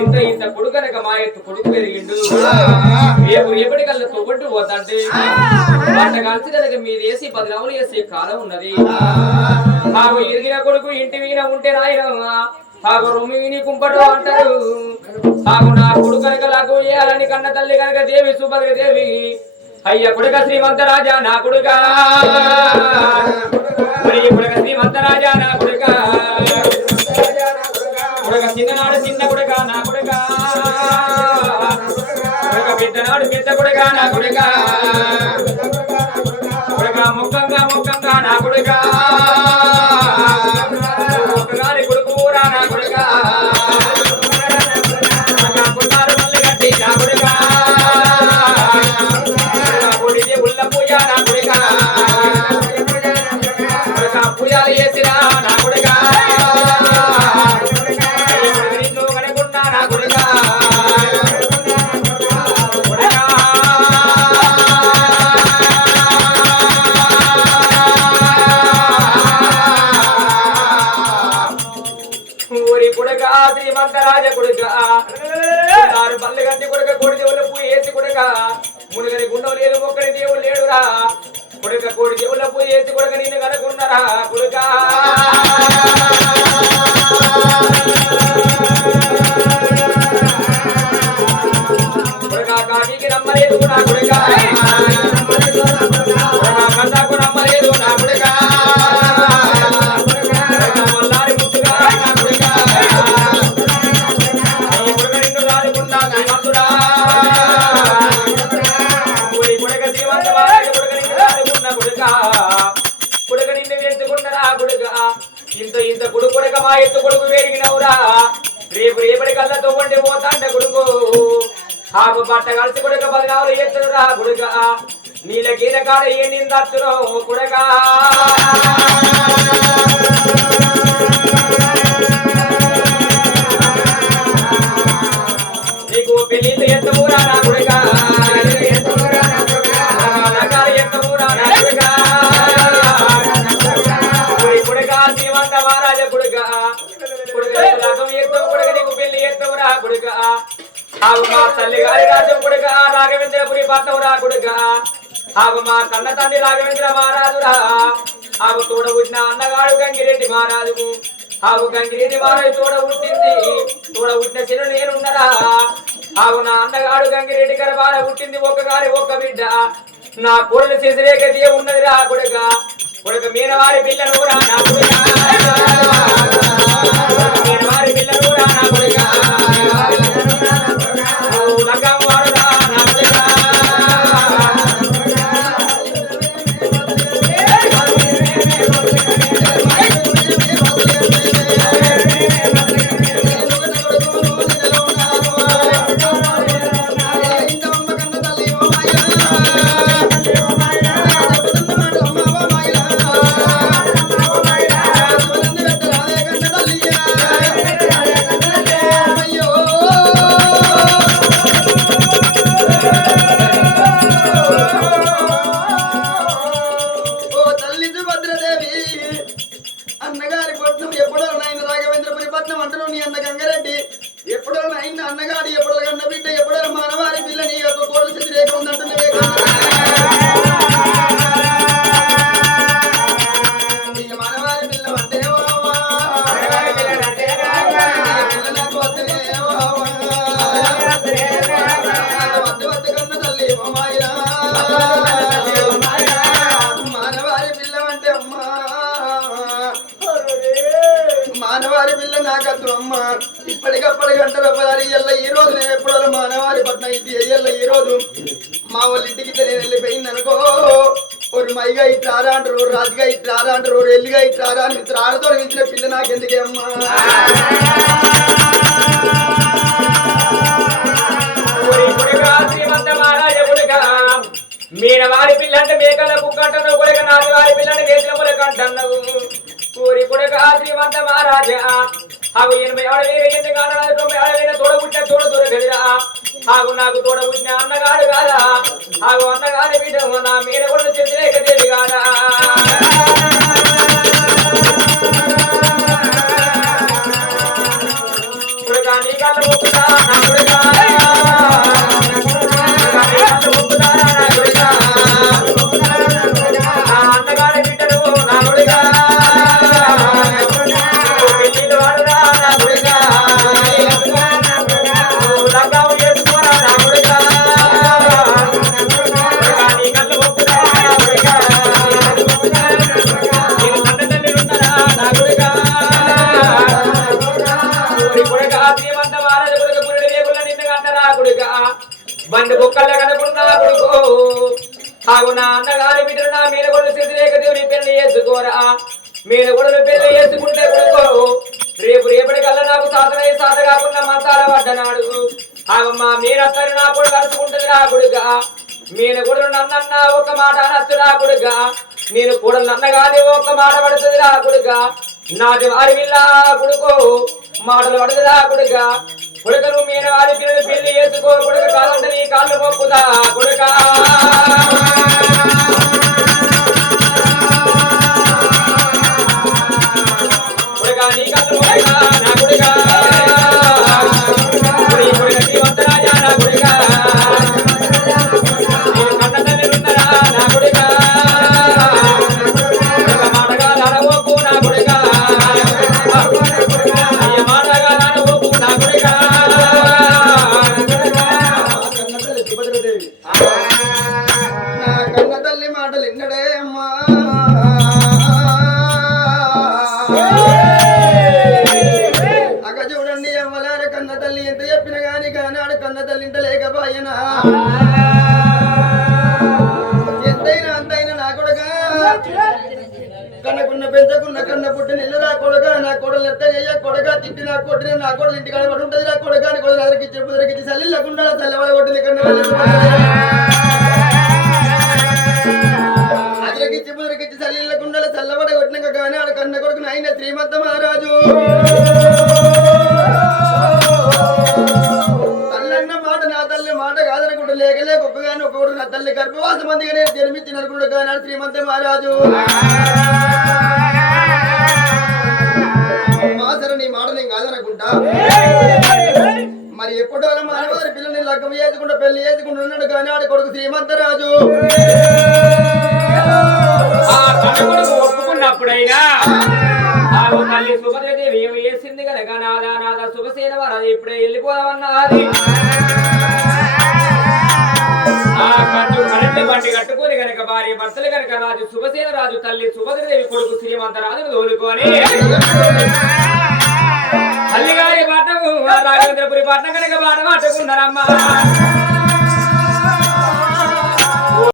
ఇంత ఇంత కొడుకనక మా ఎత్తు కొడుకు పెరిగిండు రేపు ఎప్పటికల్లా తోబట్టు పోతాంటే వంట కలిసి కనుక మీదేసి 10 రావులు వేసే కాలం ఉన్నది మాకు ఎరిగిన కొడుకు ఇంటి వీణ ఉంటే నాయన ఆగు రొమ్మి విని కుంపడు అంటారు ఆగు నా కొడుకు కనుక లాగు వేయాలని కన్న తల్లి కనుక దేవి సుభద్ర దేవి అయ్య కొడుక శ్రీమంత రాజా నా కొడుక కొడుక శ్రీమంత రాజా నా కొడుక కొడుక చిన్ననాడు చిన్న కొడుక నా కొడుక కొడుక పెద్దనాడు పెద్ద కొడుక నా కొడుక కొడుక ముఖంగా ముఖంగా నా కొడుక ఒక్కగాని కొడుకు రా నా కొడుక పుల్లారు మల్లి గట్టి నా కొడుక కొడికి ఉల్ల పూజ నా కొడుక కొడుక పూజలు చేసిరా నా కొడుక నా కొడుక ఊరి కొడుక శ్రీమంత రాజ కొడుక పల్లె గంటి కొడుక కోడి దేవుళ్ళ పూజ వేసి కొడుక మునుగని గుండవు లేదు ఒక్కడి దేవుడు లేడురా కొడుక కోడి దేవుళ్ళ పూజ వేసి కొడుక నేను కనుకున్నారా కొడుక కొడుక కాటికి నమ్మలేదు నా కొడుక కన్నకు నమ్మలేదు నా కొడుక మల్లారి ముట్టుగా నా కొడుక కొడుక నిన్ను రాలుకున్నా మందురా కొడుక శ్రీమంత కొడుక నిన్ను రాలుకున్న కొడుక కొడుక నిన్ను ఎంచుకున్నరా కొడుక ఇంత ఇంత కొడుక మా ఎత్తు కొడుకు వేడిగినవురా రేపు రేపటి కళ్ళతో వండి పోతాంట కొడుకు ఆకు బట్ట కలిసి కొడుక 10 రావులు ఎత్తురా కొడుక నీళ్ళ గీత కాడ ఏ నిందత్తురో కొడుక నీకు పెళ్లిళ్ళు ఎత్తమురా నా కొడుక నగాలు ఎత్తమురా నా కొడుక కొడుక శ్రీమంత మహారాజ కొడుక కొడుక లగం ఎత్తవు కొడుక నీకు పెళ్లి ఎత్తవురా కొడుక ఆగు మా తల్లి గారి రాజ్యం కొడుక రాఘవేంద్రపురి పట్టవురా కొడుక ఆగు మా కన్న తండ్రి రాఘవేంద్ర మహారాజురా ఆగు తోడ పుట్టిన అన్నగాడు గంగిరెడ్డి మహారాజు ఆగు గంగిరెడ్డి మహారాజు తోడ పుట్టిన శిలు నేనున్నరా ఆగు నా అన్నగాడు గంగిరెడ్డి గర్భాన పుట్టింది ఒక్క గారి ఒక్క బిడ్డ నా కోడలు చేసిరేక దియ ఉన్నదిరా కొడుక కొడుక మీనవారి పిల్లలు రా నా కొడుక మీనవారి పిల్లలు రా నా కొడుక లంగం వాడురా నా కొడుక మానవారి పిల్ల నాకద్దు అమ్మ ఇప్పటికప్పటి గంటల పదారి ఎల్ల ఈ రోజు నేను ఎప్పుడో మానవారి పట్న ఇది ఎల్ల ఈ రోజు మా వాళ్ళ ఇంటికి నేను వెళ్ళిపోయింది అనుకో ఒక మైగా ఇట్రారా అంటారు రాజుగా ఇట్రారా అంటారు ఎల్లిగా ఇట్రారా అని త్రాడతో మించిన పిల్ల నాకెందుకే అమ్మా మీన వారి పిల్లంటే మేకల కుక్కంటున్నావు కొడుక నాటి వారి పిల్లని వేసిన కంటున్నావు ఊరి కొడుక శ్రీమంత మహారాజా అవి 87,000 కాదు 90,000 తోడబుట్టిన తోడ దొరకదురా ఆగు నాకు తోడబుట్టిన అన్నగాడు కాదా ఆగు అన్నగాడి బిడ్డ నా మీద కూడా చేతిలేక తెలివి కాదా కొడుక నీ కళ్ళ మొక్కుతా నా కొడుకా కళ్ళు మొక్కుతా నా కొడుకా నా అన్నగారి బిడ్డలు నా కొడుకా పెళ్ళిళ్ళు వాడురా నా కొడుకా లగ్నం చేసుకోరా నా కొడుకా నీ కళ్ళు మొక్కుతా నా కొడుకా నీకు కన్న తల్లి ఉన్నారా నా కొడుకా కొడుక శ్రీమంత మహారాజు కొడుక పురుడు వేగుల నిన్నగా అంటారా కొడుక బండి బొక్కల కనుకున్నా కొడుకు ఆగు నా అన్నగారి బిడ్డలు నా మీద కూడా చేతిరేక దేవుని పెళ్లి చేసుకోరా మీద కూడా పెళ్లి చేసుకుంటే కొడుకో రేపటి కల్లా నాకు సాధన సాధ కాకుండా మంతాల పడ్డనాడు ఆగమ్మా మీరత్తరు నా కూడా కలుసుకుంటుంది రా కొడుక మీన కూడా నన్నన్నా ఒక మాట అనొచ్చు రా కొడుక నేను కూడా నన్నగానే ఒక మాట పడుతుంది రా కొడుక నాటి వారి విల్లా కొడుకో మాటలు పడుతుందా కొడుక కొడుకను మీన వారి పిల్లలు పెళ్లి చేసుకో కొడుక కాదంటే నీ కాళ్ళు మొక్కుదా కొడుక కొడుక నీ కాళ్ళు మొక్కుదా నా కొడుక కొడుక శ్రీమంతరాజా నా కొడుక కన్న తల్లి ఉన్నారా నా కొడుక మాటగా నడవకు నా కొడుక కన్నకున్న పెంచకున్న కన్న పుట్టిన ఇల్లు రా కొడుక నా కొడలు ఎట్ట చెయ్య కొడక తిట్టి నా కొట్టిన నా కొడలు ఇంటికాడ పడి ఉంటుంది రా కొడుక అని కొడుకు అదరికిచ్చి పుదరికిచ్చి చల్లి లేకుండా చల్లవడ కొట్టింది కన్న అదరికిచ్చి పుదరికిచ్చి చల్లి లేకుండా చల్లవడ కొట్టినాక కానీ ఆడ కన్న కొడుకు అయిన శ్రీమంత మహారాజు తల్లన్న మాట నా తల్లి మాట కాదనుకుంటూ లేకలే ఒక్కగాని ఒక్కొక్కడు నా తల్లి గర్భవాస మందిగానే జన్మించిన అనుకుంటూ కానీ శ్రీమంత మహారాజు మాసరు నీ మాట నేను కాదనుకుంటా మరి ఎప్పుడో మానవారి పిల్లని లగ్గం చేసుకుంటూ పెళ్లి చేసుకుంటూ ఉన్నాడు కానీ ఆడి కొడుకు శ్రీమంతరాజు ఒప్పుకున్నప్పుడైనా తల్లి సుభద్రదేవి ఏమి వేసింది కనుక నాదా నాదా శుభసేన వారు ఇప్పుడే వెళ్ళిపోదామన్నది బండి కట్టుకొని కనుక భార్య భర్తలు కనుక రాజు శుభసేన రాజు తల్లి సుభద్రదేవి కొడుకు శ్రీమంతరాజును తోలుకొని తల్లిగారి పట్టము రాఘవేంద్రపురి పట్టం కనుక బాట పట్టుకున్నారమ్మా